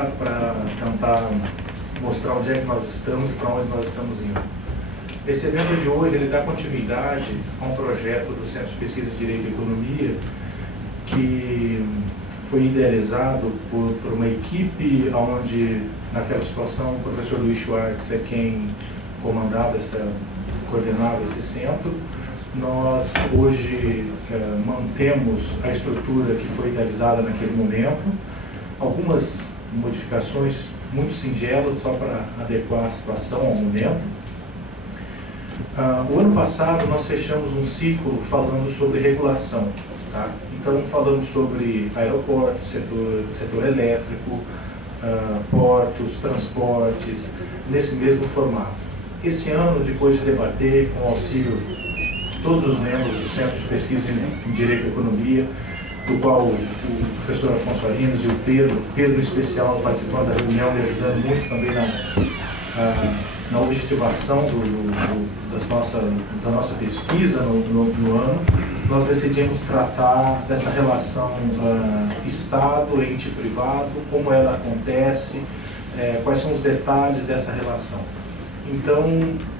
para tentar mostrar onde é que nós estamos e para onde nós estamos indo. Esse evento de hoje ele dá continuidade a um projeto do Centro de Pesquisa de Direito e Economia que foi idealizado por uma equipe onde, naquela situação, o professor Luiz Schwartz é quem coordenava esse centro. Nós hoje mantemos a estrutura que foi idealizada naquele momento, algumas modificações muito singelas só para adequar a situação ao momento. O ano passado nós fechamos um ciclo falando sobre regulação, tá? Então falamos sobre aeroportos, setor elétrico, portos, transportes, nesse mesmo formato. Esse ano, depois de debater com o auxílio de todos os membros do Centro de Pesquisa em Direito e Economia, do qual o professor Afonso Arinos e o Pedro em especial participando da reunião e ajudando muito também na objetivação da nossa pesquisa no ano, nós decidimos tratar dessa relação Estado-ente privado, como ela acontece, quais são os detalhes dessa relação. Então,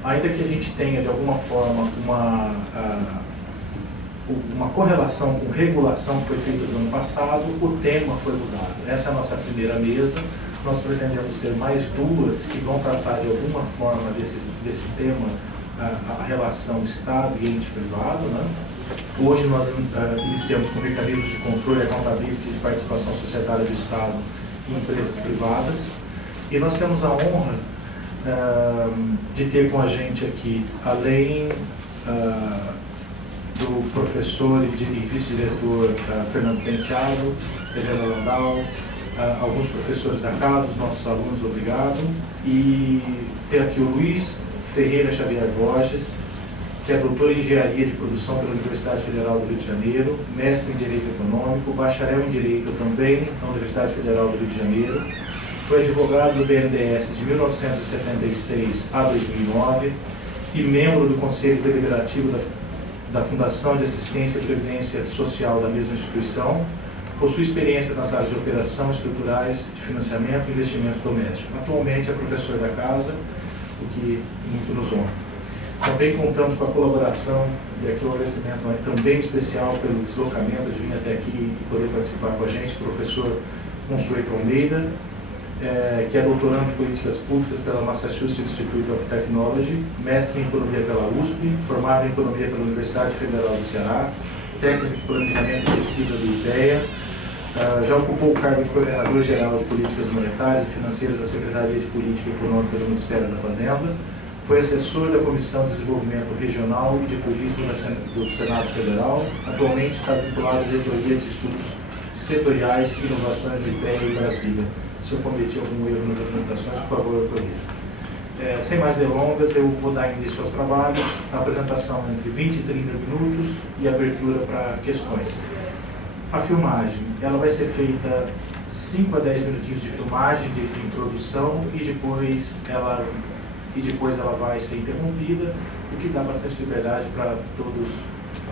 ainda que a gente tenha de alguma forma uma correlação com regulação que foi feita no ano passado, o tema foi mudado. Essa é a nossa primeira mesa. Nós pretendemos ter mais duas que vão tratar de alguma forma desse tema, a relação Estado e ente privado, né? Hoje nós iniciamos com mecanismos de controle e accountability de participação societária do Estado em empresas privadas. E nós temos a honra de ter com a gente aqui, além do professor e vice-diretor Fernando Penteado, Helena Landau, alguns professores da casa, os nossos alunos, obrigado, e ter aqui o Luiz Ferreira Xavier Borges, que é doutor em Engenharia de Produção pela Universidade Federal do Rio de Janeiro, mestre em Direito Econômico, bacharel em Direito também na Universidade Federal do Rio de Janeiro, foi advogado do BNDES de 1976 a 2009 e membro do Conselho Deliberativo da Fundação de Assistência e Previdência Social da mesma instituição. Possui experiência nas áreas de operação, estruturais, de financiamento e investimento doméstico. Atualmente é professor da casa, o que muito nos honra. Também contamos com a colaboração, e aqui o agradecimento também especial pelo deslocamento de vir até aqui e poder participar com a gente, o professor Consueto Almeida, que é doutorando em Políticas Públicas pela Massachusetts Institute of Technology, mestre em Economia pela USP, formado em Economia pela Universidade Federal do Ceará, técnico de Planejamento e Pesquisa do IDEA, já ocupou o cargo de Coordenador-Geral de Políticas Monetárias e Financeiras da Secretaria de Política Econômica do Ministério da Fazenda, foi assessor da Comissão de Desenvolvimento Regional e de Turismo do Senado Federal, atualmente está vinculado à Diretoria de Estudos Setoriais e Inovações do IPEA em Brasília. Se eu cometi algum erro nas apresentações, por favor, eu corrija. Sem mais delongas, eu vou dar início aos trabalhos, a apresentação entre 20 e 30 minutos e abertura para questões. A filmagem, ela vai ser feita 5 a 10 minutinhos de filmagem, de introdução, e depois ela vai ser interrompida, o que dá bastante liberdade para todos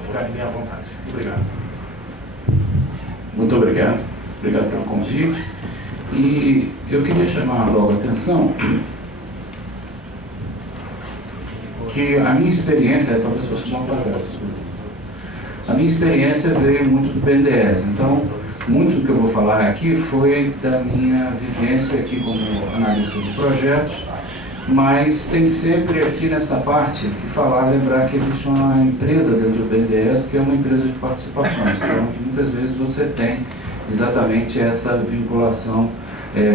ficarem bem à vontade. Obrigado. Muito obrigado. Obrigado pelo convite. E eu queria chamar logo a atenção que a minha experiência, talvez fosse uma apagada, a minha experiência veio muito do BNDES, então muito do que eu vou falar aqui foi da minha vivência aqui como analista de projetos, mas tem sempre aqui nessa parte que lembrar que existe uma empresa dentro do BNDES que é uma empresa de participações, então muitas vezes você tem exatamente essa vinculação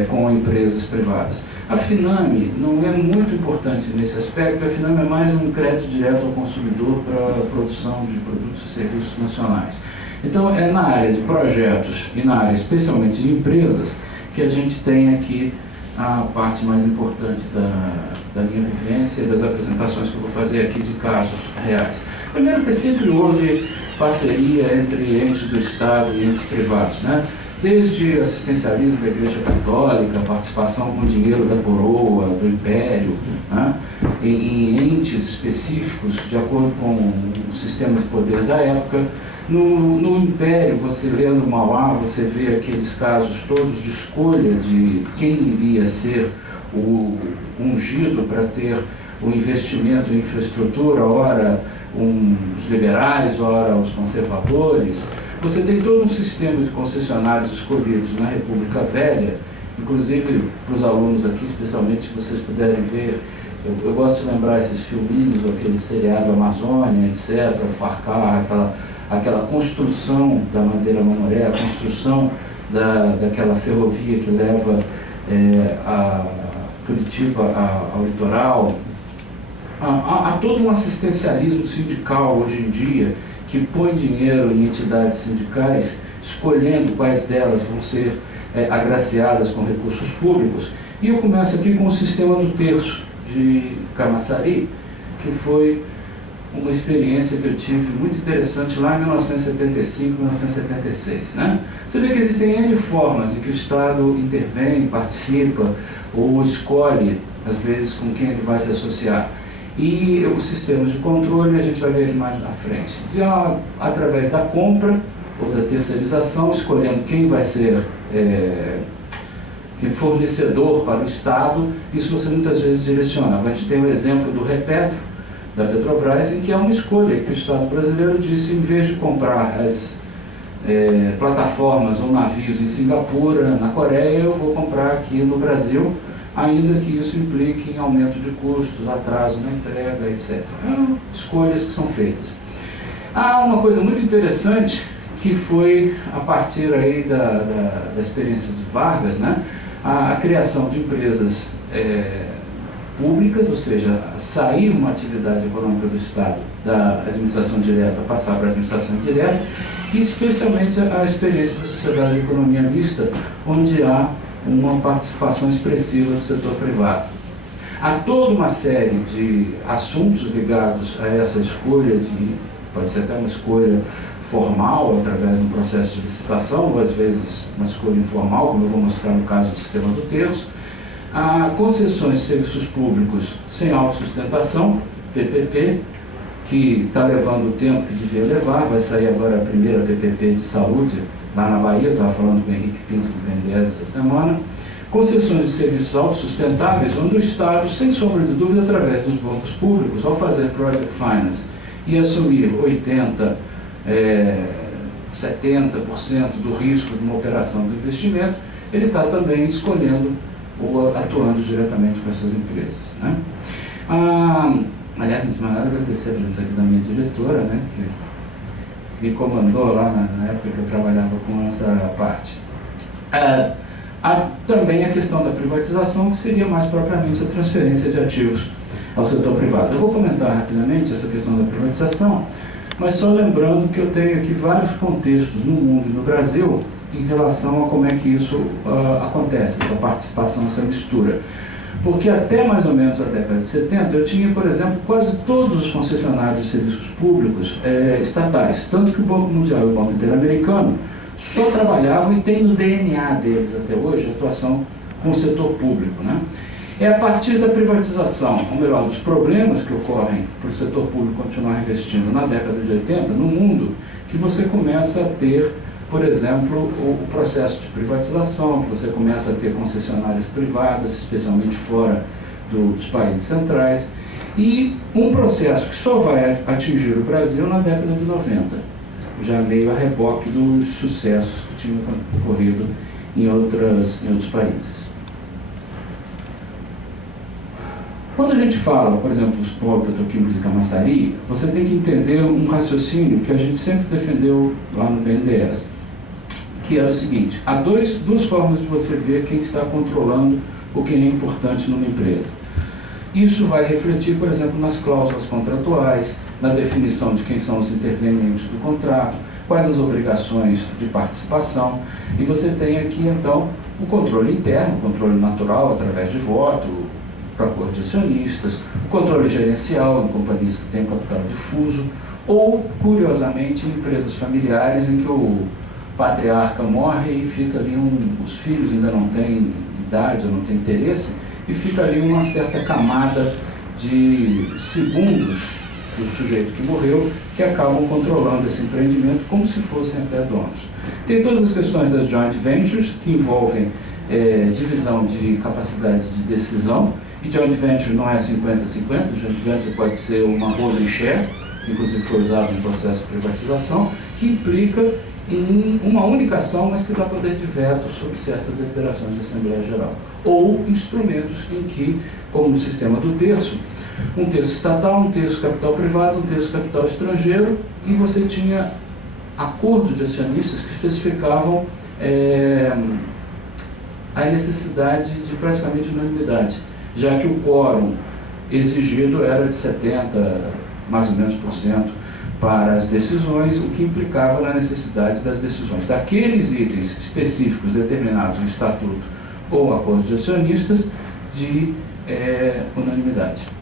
com empresas privadas. A FINAME não é muito importante nesse aspecto, a FINAME é mais um crédito direto ao consumidor para a produção de produtos e serviços nacionais. Então é na área de projetos e na área especialmente de empresas que a gente tem aqui a parte mais importante da minha vivência e das apresentações que eu vou fazer aqui de casos reais. Primeiro que sempre houve parceria entre entes do Estado e entes privados, né? Desde assistencialismo da Igreja Católica, participação com dinheiro da coroa, do Império, né? Em entes específicos, de acordo com o sistema de poder da época, No Império, você lendo Mauá, você vê aqueles casos todos de escolha de quem iria ser o ungido para ter o investimento em infraestrutura, ora os liberais, ora os conservadores. Você tem todo um sistema de concessionários escolhidos na República Velha, inclusive para os alunos aqui, especialmente, se vocês puderem ver, eu gosto de lembrar esses filminhos, aquele seriado Amazônia, etc., o Farcar, aquela construção da Madeira Mamoré, a construção daquela ferrovia que leva a Curitiba ao litoral. Há todo um assistencialismo sindical hoje em dia que põe dinheiro em entidades sindicais, escolhendo quais delas vão ser agraciadas com recursos públicos. E eu começo aqui com o sistema do terço de Camaçari, que foi uma experiência que eu tive muito interessante lá em 1975, 1976. Né? Você vê que existem N formas em que o Estado intervém, participa ou escolhe, às vezes, com quem ele vai se associar. E os sistemas de controle a gente vai ver aqui mais na frente. Através da compra ou da terceirização, escolhendo quem vai ser fornecedor para o Estado, isso você muitas vezes direciona. A gente tem o exemplo do Repetro, da Petrobras, em que é uma escolha que o Estado brasileiro disse, em vez de comprar as plataformas ou navios em Singapura, na Coreia, eu vou comprar aqui no Brasil, ainda que isso implique em aumento de custos, atraso na entrega, etc. Escolhas que são feitas. Há uma coisa muito interessante que foi a partir aí da experiência de Vargas, né? A criação de empresas públicas, ou seja, sair uma atividade econômica do Estado da administração direta, passar para a administração indireta, e especialmente a experiência da sociedade de economia mista, onde há uma participação expressiva do setor privado. Há toda uma série de assuntos ligados a essa escolha, pode ser até uma escolha formal, através de um processo de licitação, ou às vezes uma escolha informal, como eu vou mostrar no caso do sistema do terço. Há concessões de serviços públicos sem autossustentação, PPP, que está levando o tempo que devia levar, vai sair agora a primeira PPP de saúde, lá na Bahia, eu estava falando com o Henrique Pinto do BNDES essa semana. Concessões de serviços autossustentáveis, onde o Estado, sem sombra de dúvida, através dos bancos públicos, ao fazer project finance e assumir 80%, 70% do risco de uma operação de investimento, ele está também escolhendo ou atuando diretamente com essas empresas. Né? Aliás, antes de mais nada, agradecer a presença aqui da minha diretora, né, que me comandou lá na época que eu trabalhava com essa parte. Há também a questão da privatização, que seria mais propriamente a transferência de ativos ao setor privado. Eu vou comentar rapidamente essa questão da privatização, mas só lembrando que eu tenho aqui vários contextos no mundo e no Brasil em relação a como é que isso acontece, essa participação, essa mistura. Porque até mais ou menos a década de 70, eu tinha, por exemplo, quase todos os concessionários de serviços públicos estatais, tanto que o Banco Mundial e o Banco Interamericano só trabalhavam, e tem no DNA deles até hoje, a atuação com o setor público. Né? É a partir da privatização, ou melhor, dos problemas que ocorrem para o setor público continuar investindo na década de 80, no mundo, que você começa a ter, por exemplo, o processo de privatização, que você começa a ter concessionárias privadas, especialmente fora dos países centrais, e um processo que só vai atingir o Brasil na década de 90, já meio a reboque dos sucessos que tinham ocorrido em outros países. Quando a gente fala, por exemplo, dos polos petroquímicos de Camaçari, você tem que entender um raciocínio que a gente sempre defendeu lá no BNDES, que era o seguinte: há duas formas de você ver quem está controlando o que é importante numa empresa. Isso vai refletir, por exemplo, nas cláusulas contratuais, na definição de quem são os intervenientes do contrato, quais as obrigações de participação, e você tem aqui, então, o controle interno, o controle natural através de voto, para acordo de acionistas, o controle gerencial em companhias que têm capital difuso, ou, curiosamente, em empresas familiares em que o patriarca morre e fica ali os filhos ainda não têm idade ou não têm interesse, e fica ali uma certa camada de segundos do sujeito que morreu, que acabam controlando esse empreendimento como se fossem até donos. Tem todas as questões das joint ventures, que envolvem divisão de capacidade de decisão, e joint venture não é 50-50, joint venture pode ser uma holding share, que inclusive foi usado no processo de privatização, que implica em uma única ação, mas que dá poder de veto sobre certas deliberações de Assembleia Geral. Ou instrumentos em que, como no sistema do terço, um terço estatal, um terço capital privado, um terço capital estrangeiro, e você tinha acordos de acionistas que especificavam a necessidade de praticamente unanimidade, já que o quórum exigido era de 70%, mais ou menos, para as decisões, o que implicava na necessidade das decisões daqueles itens específicos determinados no Estatuto ou acordo de acionistas de unanimidade.